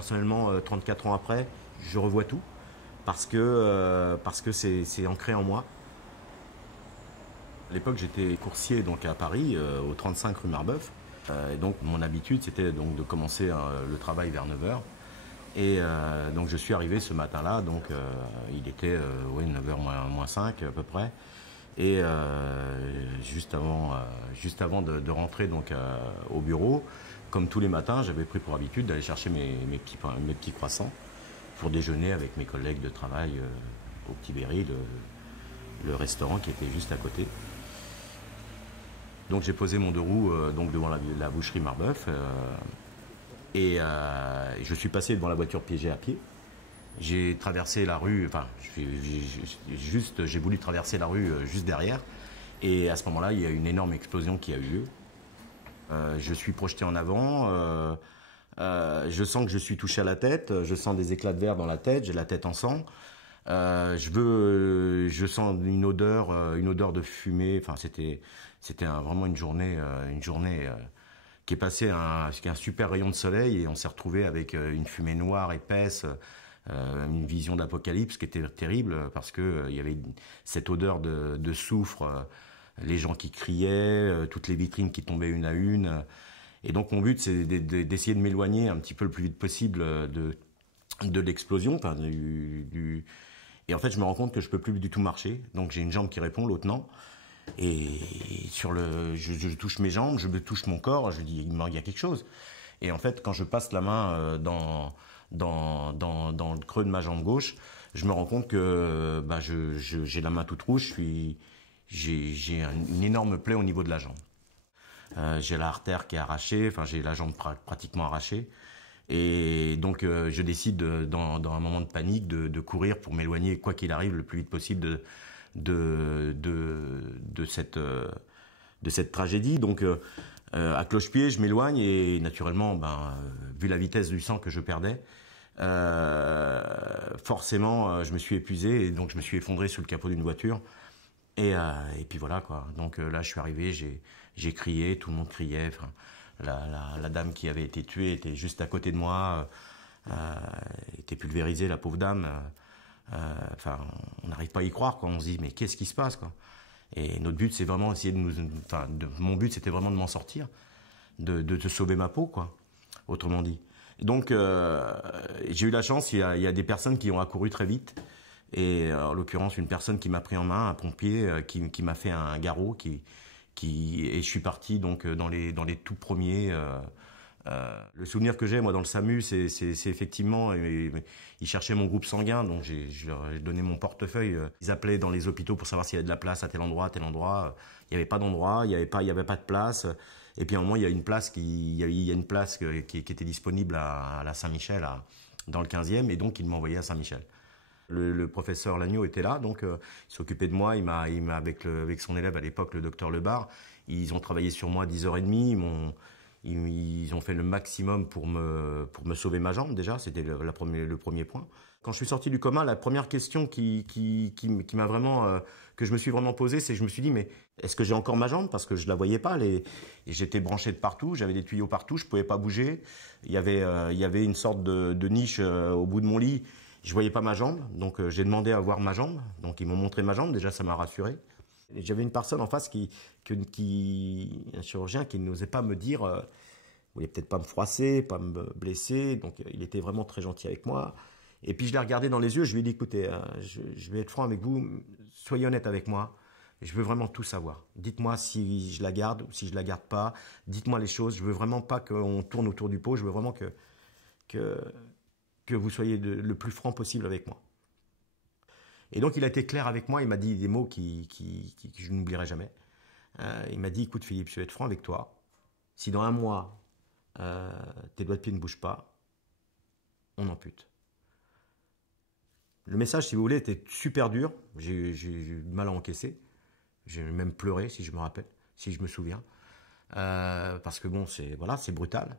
personnellement, 34 ans après, je revois tout parce que c'est ancré en moi. À l'époque, j'étais coursier donc à Paris, au 35 rue Marbeuf. Et donc, mon habitude, c'était donc de commencer le travail vers 9 heures. Et donc, je suis arrivé ce matin-là, donc il était oui, 9 heures moins 5 à peu près. Et juste avant de rentrer donc, au bureau, comme tous les matins, j'avais pris pour habitude d'aller chercher mes petits croissants pour déjeuner avec mes collègues de travail au Petit Berry, le restaurant qui était juste à côté. Donc j'ai posé mon deux roues donc devant la boucherie Marbeuf et je suis passé devant la voiture piégée à pied. J'ai traversé la rue, enfin j'ai voulu traverser la rue juste derrière et à ce moment-là il y a une énorme explosion qui a eu lieu. Je suis projeté en avant, je sens que je suis touché à la tête, je sens des éclats de verre dans la tête, j'ai la tête en sang. Je sens une odeur de fumée. Enfin, c'était vraiment une journée qui est passée avec un super rayon de soleil et on s'est retrouvé avec une fumée noire épaisse, une vision d'apocalypse qui était terrible parce que il y avait cette odeur de soufre, les gens qui criaient, toutes les vitrines qui tombaient une à une. Et donc mon but c'est d'essayer de m'éloigner un petit peu le plus vite possible de l'explosion, enfin et en fait, je me rends compte que je peux plus du tout marcher. Donc j'ai une jambe qui répond, l'autre non. Et je touche mes jambes, je touche mon corps, je dis il y a quelque chose. Et en fait, quand je passe la main dans le creux de ma jambe gauche, je me rends compte que j'ai la main toute rouge, j'ai une énorme plaie au niveau de la jambe. J'ai l'artère qui est arrachée, enfin j'ai la jambe pratiquement arrachée. Et donc je décide dans un moment de panique de courir pour m'éloigner quoi qu'il arrive le plus vite possible de cette tragédie. Donc à cloche-pied, je m'éloigne et naturellement, vu la vitesse du sang que je perdais, forcément je me suis épuisé et donc je me suis effondré sous le capot d'une voiture. Et puis voilà quoi. Donc là je suis arrivé, j'ai crié, tout le monde criait. Enfin, la dame qui avait été tuée était juste à côté de moi, était pulvérisée, la pauvre dame. Enfin, on n'arrive pas à y croire, quoi. On se dit mais qu'est-ce qui se passe, quoi. Et notre but c'est vraiment essayer mon but c'était vraiment de m'en sortir, de sauver ma peau, quoi. Autrement dit. Donc j'ai eu la chance, il y a des personnes qui ont accouru très vite. Et en l'occurrence une personne qui m'a pris en main, un pompier qui m'a fait un garrot et je suis parti donc dans les tout premiers. Le souvenir que j'ai moi dans le SAMU, c'est effectivement ils cherchaient mon groupe sanguin, donc je leur ai donné mon portefeuille. Ils appelaient dans les hôpitaux pour savoir s'il y avait de la place à tel endroit, à tel endroit. Il y avait pas d'endroit, il y avait pas de place. Et puis à un moment il y a une place il y a une place qui était disponible à la Saint-Michel, dans le 15e, et donc ils m'ont envoyé à Saint-Michel. Le professeur Lagneau était là, donc il s'occupait de moi. Il m'a avec son élève à l'époque, le docteur Lebar, ils ont travaillé sur moi 10h30. Ils ont fait le maximum pour me sauver ma jambe. Déjà, c'était le premier point. Quand je suis sorti du coma, la première question qui m'a vraiment que je me suis vraiment posée, c'est que je me suis dit mais est-ce que j'ai encore ma jambe, parce que je la voyais pas. Et j'étais branché de partout, j'avais des tuyaux partout, je pouvais pas bouger. Il y avait une sorte de niche au bout de mon lit. Je voyais pas ma jambe, donc j'ai demandé à voir ma jambe. Donc ils m'ont montré ma jambe, déjà ça m'a rassuré. Et j'avais une personne en face un chirurgien qui n'osait pas me dire, voulait peut-être pas me froisser, pas me blesser, donc il était vraiment très gentil avec moi. Et puis je l'ai regardé dans les yeux, je lui ai dit écoutez, je vais être franc avec vous, soyez honnête avec moi. Je veux vraiment tout savoir. Dites-moi si je la garde ou si je la garde pas. Dites-moi les choses. Je veux vraiment pas qu'on tourne autour du pot. Je veux vraiment que vous soyez le plus franc possible avec moi. Et donc il a été clair avec moi, il m'a dit des mots que je n'oublierai jamais. Il m'a dit écoute Philippe, je vais être franc avec toi. Si dans un mois, tes doigts de pied ne bougent pas, on ampute. Le message, si vous voulez, était super dur. J'ai eu du mal à encaisser. J'ai même pleuré, si je me rappelle, si je me souviens. Parce que bon, c'est brutal.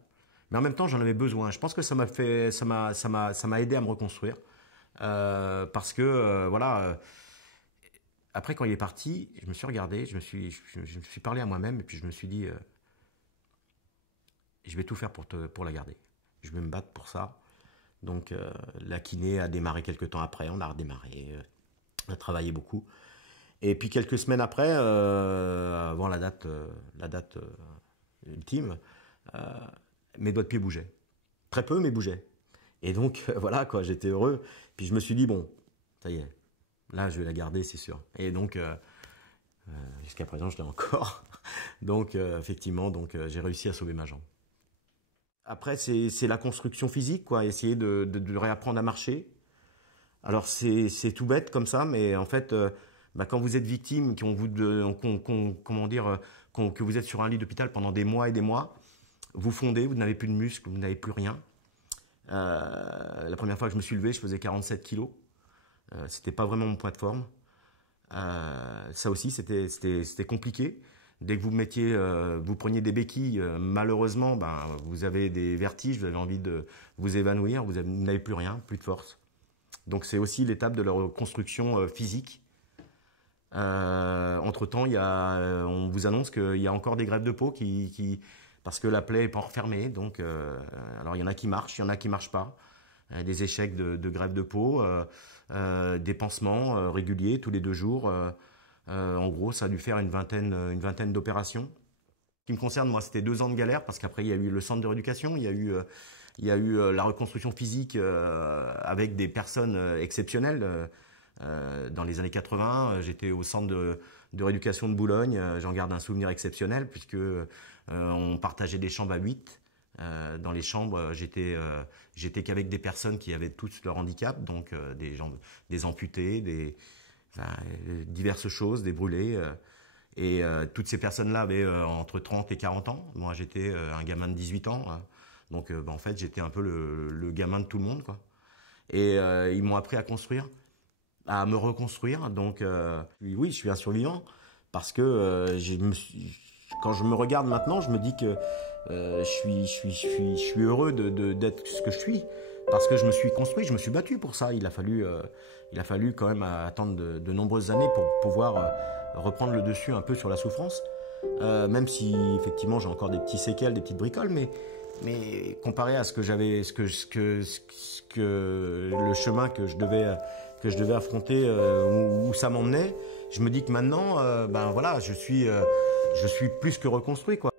Mais en même temps, j'en avais besoin. Je pense que ça m'a aidé à me reconstruire. Parce que après quand il est parti, je me suis regardé, je me suis parlé à moi-même et puis je me suis dit je vais tout faire pour la garder. Je vais me battre pour ça. Donc la kiné a démarré quelques temps après, on a redémarré, on a travaillé beaucoup. Et puis quelques semaines après, avant la date ultime, euh, mes doigts de pied bougeaient. Très peu, mais bougeaient. Et donc voilà quoi, j'étais heureux. Puis je me suis dit bon, ça y est, là je vais la garder, c'est sûr. Et donc jusqu'à présent je l'ai encore. Donc effectivement, j'ai réussi à sauver ma jambe. Après c'est la construction physique quoi, essayer de réapprendre à marcher. Alors c'est tout bête comme ça, mais en fait, quand vous êtes victime, comment dire, que vous êtes sur un lit d'hôpital pendant des mois et des mois, vous fondez, vous n'avez plus de muscles, vous n'avez plus rien. La première fois que je me suis levé, je faisais 47 kilos. C'était pas vraiment mon poids de forme. Ça aussi, c'était compliqué. Dès que vous preniez des béquilles, malheureusement, vous avez des vertiges, vous avez envie de vous évanouir, vous n'avez plus rien, plus de force. Donc c'est aussi l'étape de la reconstruction physique. Entre-temps, on vous annonce qu'il y a encore des greffes de peau parce que la plaie n'est pas refermée. Donc, alors il y en a qui marchent, il y en a qui ne marchent pas. Des échecs de greffe de peau, des pansements réguliers tous les 2 jours. En gros, ça a dû faire une vingtaine d'opérations. Ce qui me concerne, moi, c'était 2 ans de galère parce qu'après, il y a eu le centre de rééducation, il y a eu la reconstruction physique avec des personnes exceptionnelles. Dans les années 80, j'étais au centre de rééducation de Boulogne. J'en garde un souvenir exceptionnel puisque on partageait des chambres à 8. Dans les chambres, j'étais qu'avec des personnes qui avaient tous leur handicap, donc des amputés, diverses choses, des brûlés. Et toutes ces personnes-là avaient entre 30 et 40 ans. Moi, j'étais un gamin de 18 ans. Donc, en fait, j'étais un peu le gamin de tout le monde, quoi. Et ils m'ont appris à construire, à me reconstruire. Donc, oui, je suis un survivant parce que quand je me regarde maintenant, je me dis que je suis heureux d'être ce que je suis parce que je me suis construit, je me suis battu pour ça. Il a fallu quand même attendre de nombreuses années pour pouvoir reprendre le dessus un peu sur la souffrance. Même si effectivement j'ai encore des petits séquelles, des petites bricoles, mais comparé à ce que j'avais, le chemin que je devais affronter, où ça m'emmenait, je me dis que maintenant, voilà, je suis plus que reconstruit, quoi.